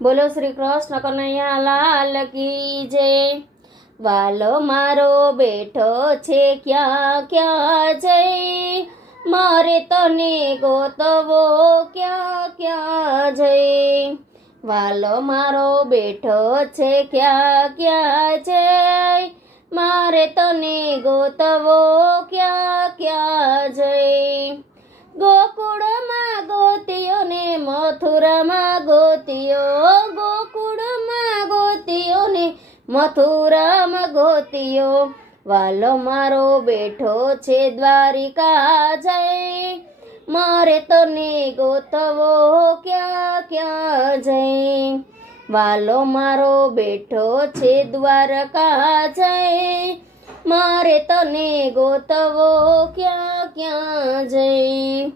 બોલો શ્રી કૃષ્ણ કનૈયા લાલ કી જય। વાલો મારો બેઠો છે ક્યાં ક્યાં જઈ, મારે તને ગોતવો ક્યાં ક્યાં જઈ। વાલો મારો બેઠો છે ક્યાં ક્યાં જઈ, મારે તને ગોતવો ક્યાં ક્યાં જઈ। ગોકુળમાં ગોતીયો ને મથુરામાં ગોતીયો, ગોકુળમાં ગોતીયો ને મથુરામાં ગોતીયો। વાલો મારો બેઠો છે દ્વારિકા જઈ, મારે તને ગોતવો ક્યાં ક્યાં જઈ। વાલો મારો બેઠો છે દ્વારકા જઈ, મારે તને ગોતવો ક્યાં ક્યાં જઈ।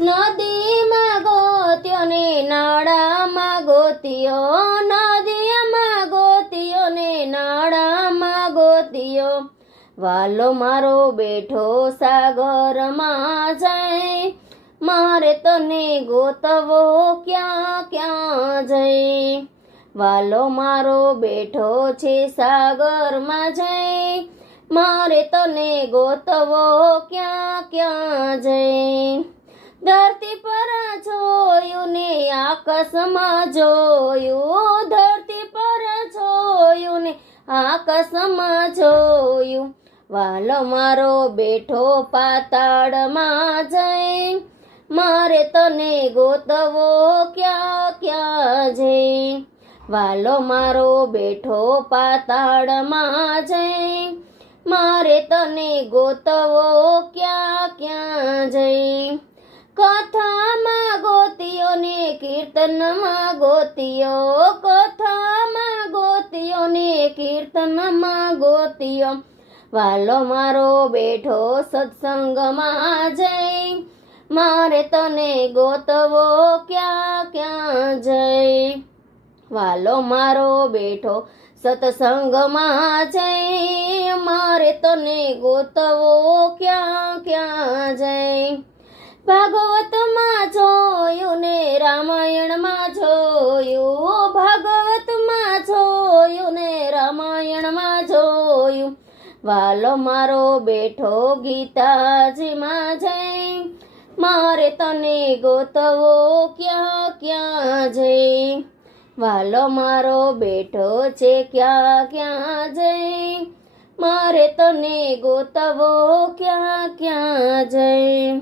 નદીમાં ગોત્યો ને નાળામાં ગોત્યો, નદીમાં ગોત્યો ને નાળામાં ગોત્યો। વાલો મારો બેઠો સાગરમાં જઈ, મારે તને ગોતવો ક્યાં ક્યાં જઈ। વાલો મારો બેઠો છે સાગરમાં જઈ, મારે તને ગોતવો ક્યાં ક્યાં જઈ। ધરતી પર જોયું ને આકાશમાં જોયું, ધરતી પર જોયું ને આકાશમાં જોયું। વાલો મારો બેઠો પાતાળમાં જઈ, મારે તને ગોતવો ક્યાં ક્યાં જઈ। વાલો મારો બેઠો પાતાળમાં જઈ, મારે તને ગોતવો ક્યાં ક્યાં જઈ। કથામાં ગોતીયો ને કીર્તનમાં ગોતીયો, કથામાં ગોતીયો ને કીર્તનમાં ગોતીયો। વાલો મારો બેઠો સત્સંગમાં જઈ, મારે તને ગોતવો ક્યાં ક્યાં જઈ। વાલો મારો બેઠો સત્સંગમાં જઈ, મારે તને ગોતવો ક્યાં ક્યાં જઈ। ભાગવતમાં જોયું ને રામાયણમાં જોયું, ભાગવતમાં જોયું ને રામાયણમાં જોયું। વાલો મારો બેઠો ગીતાજીમાં જઈ, મારે તને ગોતવો ક્યાં ક્યાં જઈ। વાલો મારો બેઠો છે ક્યાં ક્યાં જઈ, મારે તને ગોતવો ક્યાં ક્યાં જઈ।